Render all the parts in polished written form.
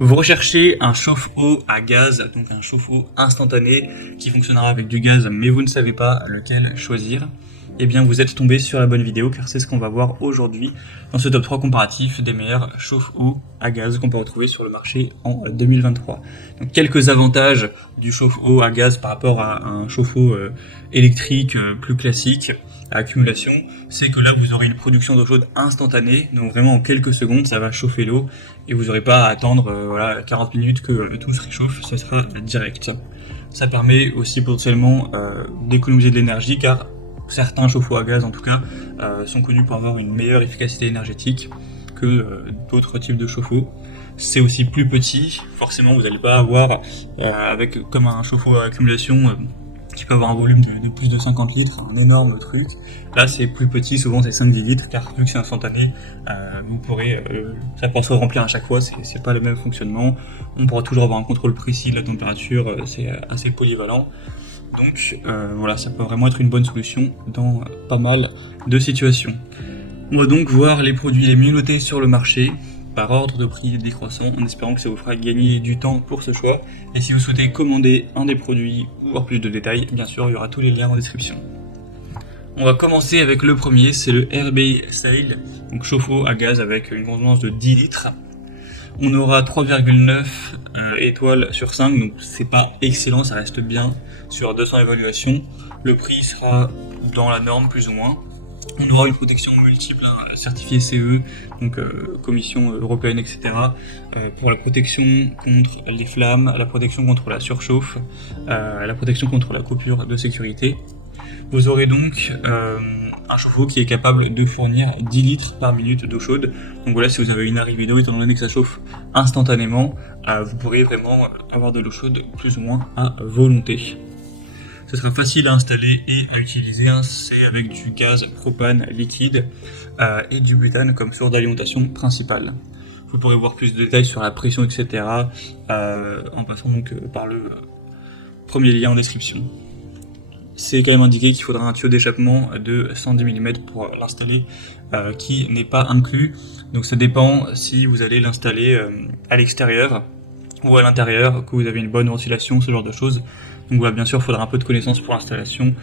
Vous recherchez un chauffe-eau à gaz, donc un chauffe-eau instantané qui fonctionnera avec du gaz, mais vous ne savez pas lequel choisir. Eh bien, vous êtes tombé sur la bonne vidéo car c'est ce qu'on va voir aujourd'hui dans ce top 3 comparatif des meilleurs chauffe-eau à gaz qu'on peut retrouver sur le marché en 2023. Donc, quelques avantages du chauffe-eau à gaz par rapport à un chauffe-eau électrique plus classique à accumulation, c'est que là vous aurez une production d'eau chaude instantanée, donc vraiment en quelques secondes ça va chauffer l'eau et vous n'aurez pas à attendre 40 minutes que tout se réchauffe, ça sera direct. Ça permet aussi potentiellement d'économiser de l'énergie car certains chauffe-eau à gaz en tout cas sont connus pour avoir une meilleure efficacité énergétique que d'autres types de chauffe-eau. C'est aussi plus petit, forcément vous n'allez pas avoir comme un chauffe-eau à accumulation qui peut avoir un volume de plus de 50 litres, un énorme truc. Là c'est plus petit, souvent c'est 5-10 litres, car vu que c'est instantané, vous pourrez, ça pourra se remplir à chaque fois, c'est pas le même fonctionnement. On pourra toujours avoir un contrôle précis de la température, c'est assez polyvalent. Donc voilà, ça peut vraiment être une bonne solution dans pas mal de situations. On va donc voir les produits les mieux notés sur le marché, par ordre de prix décroissant, en espérant que ça vous fera gagner du temps pour ce choix. Et si vous souhaitez commander un des produits ou voir plus de détails, bien sûr, il y aura tous les liens en description. On va commencer avec le premier, c'est le RB Sale, donc chauffe-eau à gaz avec une contenance de 10 litres. On aura 3,9 étoiles sur 5, donc c'est pas excellent, ça reste bien sur 200 évaluations. Le prix sera dans la norme plus ou moins. On aura une protection multiple, certifiée CE, donc Commission européenne, etc. Pour la protection contre les flammes, la protection contre la surchauffe, la protection contre la coupure de sécurité. Vous aurez donc un chauffe-eau qui est capable de fournir 10 litres par minute d'eau chaude. Donc voilà, si vous avez une arrivée d'eau, étant donné que ça chauffe instantanément, vous pourrez vraiment avoir de l'eau chaude plus ou moins à volonté. Ce sera facile à installer et à utiliser, c'est avec du gaz propane liquide et du butane comme source d'alimentation principale. Vous pourrez voir plus de détails sur la pression, etc. En passant donc par le premier lien en description. C'est quand même indiqué qu'il faudra un tuyau d'échappement de 110 mm pour l'installer, qui n'est pas inclus. Donc ça dépend si vous allez l'installer à l'extérieur ou à l'intérieur, que vous avez une bonne ventilation, ce genre de choses. Donc voilà, bien sûr, il faudra un peu de connaissances pour l'installation,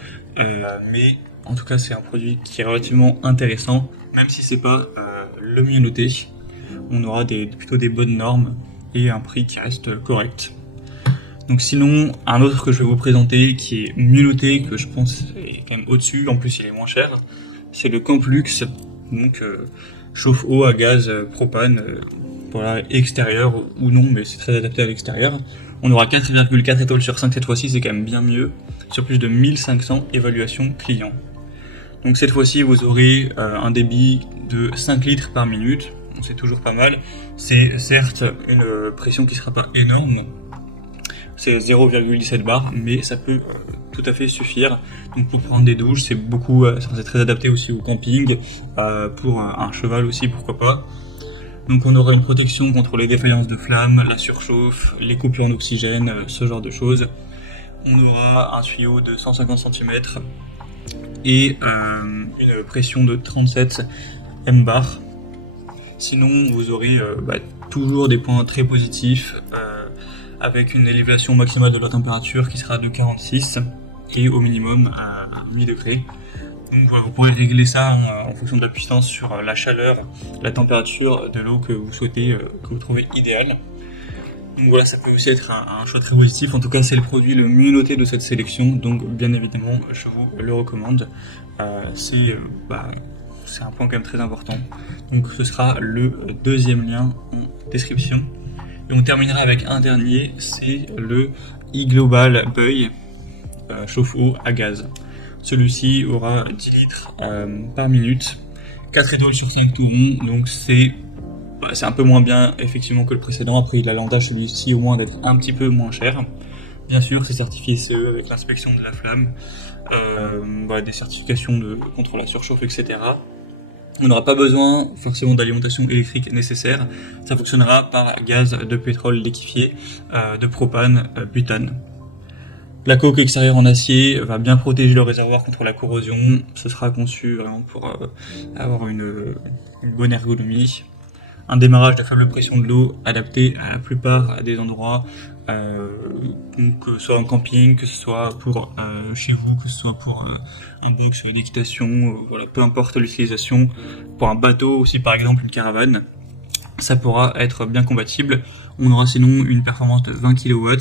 mais en tout cas, c'est un produit qui est relativement intéressant, même si c'est pas le mieux noté. On aura plutôt des bonnes normes et un prix qui reste correct. Donc sinon, un autre que je vais vous présenter qui est mieux noté, que je pense est quand même au-dessus, en plus il est moins cher, c'est le Camplux, donc chauffe-eau à gaz propane, voilà, extérieur ou non, mais c'est très adapté à l'extérieur. On aura 4,4 étoiles sur 5 cette fois-ci, c'est quand même bien mieux, sur plus de 1500 évaluations clients. Donc cette fois-ci, vous aurez un débit de 5 litres par minute, donc c'est toujours pas mal. C'est certes une pression qui sera pas énorme, c'est 0,17 bar, mais ça peut tout à fait suffire. Donc pour prendre des douches, c'est très adapté aussi au camping, pour un cheval aussi, pourquoi pas. Donc on aura une protection contre les défaillances de flammes, la surchauffe, les coupures en oxygène, ce genre de choses. On aura un tuyau de 150 cm et une pression de 37 mbar. Sinon vous aurez toujours des points très positifs, avec une élévation maximale de la température qui sera de 46 et au minimum à 8 degrés. Donc voilà, vous pourrez régler ça en fonction de la puissance sur la chaleur, la température de l'eau que vous souhaitez, que vous trouvez idéale. Donc voilà, ça peut aussi être un choix très positif. En tout cas, c'est le produit le mieux noté de cette sélection, donc bien évidemment, je vous le recommande. C'est un point quand même très important. Donc ce sera le deuxième lien en description. Et on terminera avec un dernier, c'est le iGlobal Buoy chauffe-eau à gaz. Celui-ci aura 10 litres par minute, 4 étoiles sur 5 tout rond, donc c'est un peu moins bien effectivement que le précédent. Après il a l'avantage celui-ci au moins d'être un petit peu moins cher. Bien sûr c'est certifié CE avec l'inspection de la flamme, des certifications contre la surchauffe, etc. On n'aura pas besoin forcément d'alimentation électrique nécessaire, ça fonctionnera par gaz de pétrole liquéfié, de propane, butane. La coque extérieure en acier va bien protéger le réservoir contre la corrosion, ce sera conçu vraiment pour avoir une bonne ergonomie. un démarrage de faible pression de l'eau adapté à la plupart des endroits, donc que ce soit en camping, que ce soit pour chez vous, que ce soit pour un box, une équitation, voilà, peu importe l'utilisation, pour un bateau aussi par exemple, une caravane, ça pourra être bien compatible. On aura sinon une performance de 20 kW,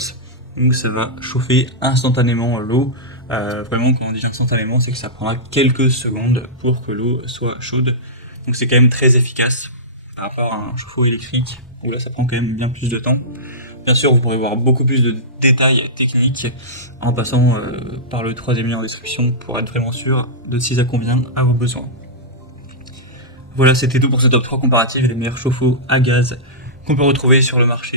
donc ça va chauffer instantanément l'eau. Vraiment, quand on dit instantanément, c'est que ça prendra quelques secondes pour que l'eau soit chaude. Donc c'est quand même très efficace par rapport à un chauffe-eau électrique, où là ça prend quand même bien plus de temps. Bien sûr, vous pourrez voir beaucoup plus de détails techniques en passant par le troisième lien en description pour être vraiment sûr de si ça convient à vos besoins. Voilà, c'était tout pour ce top 3 comparatif des meilleurs chauffe-eau à gaz qu'on peut retrouver sur le marché.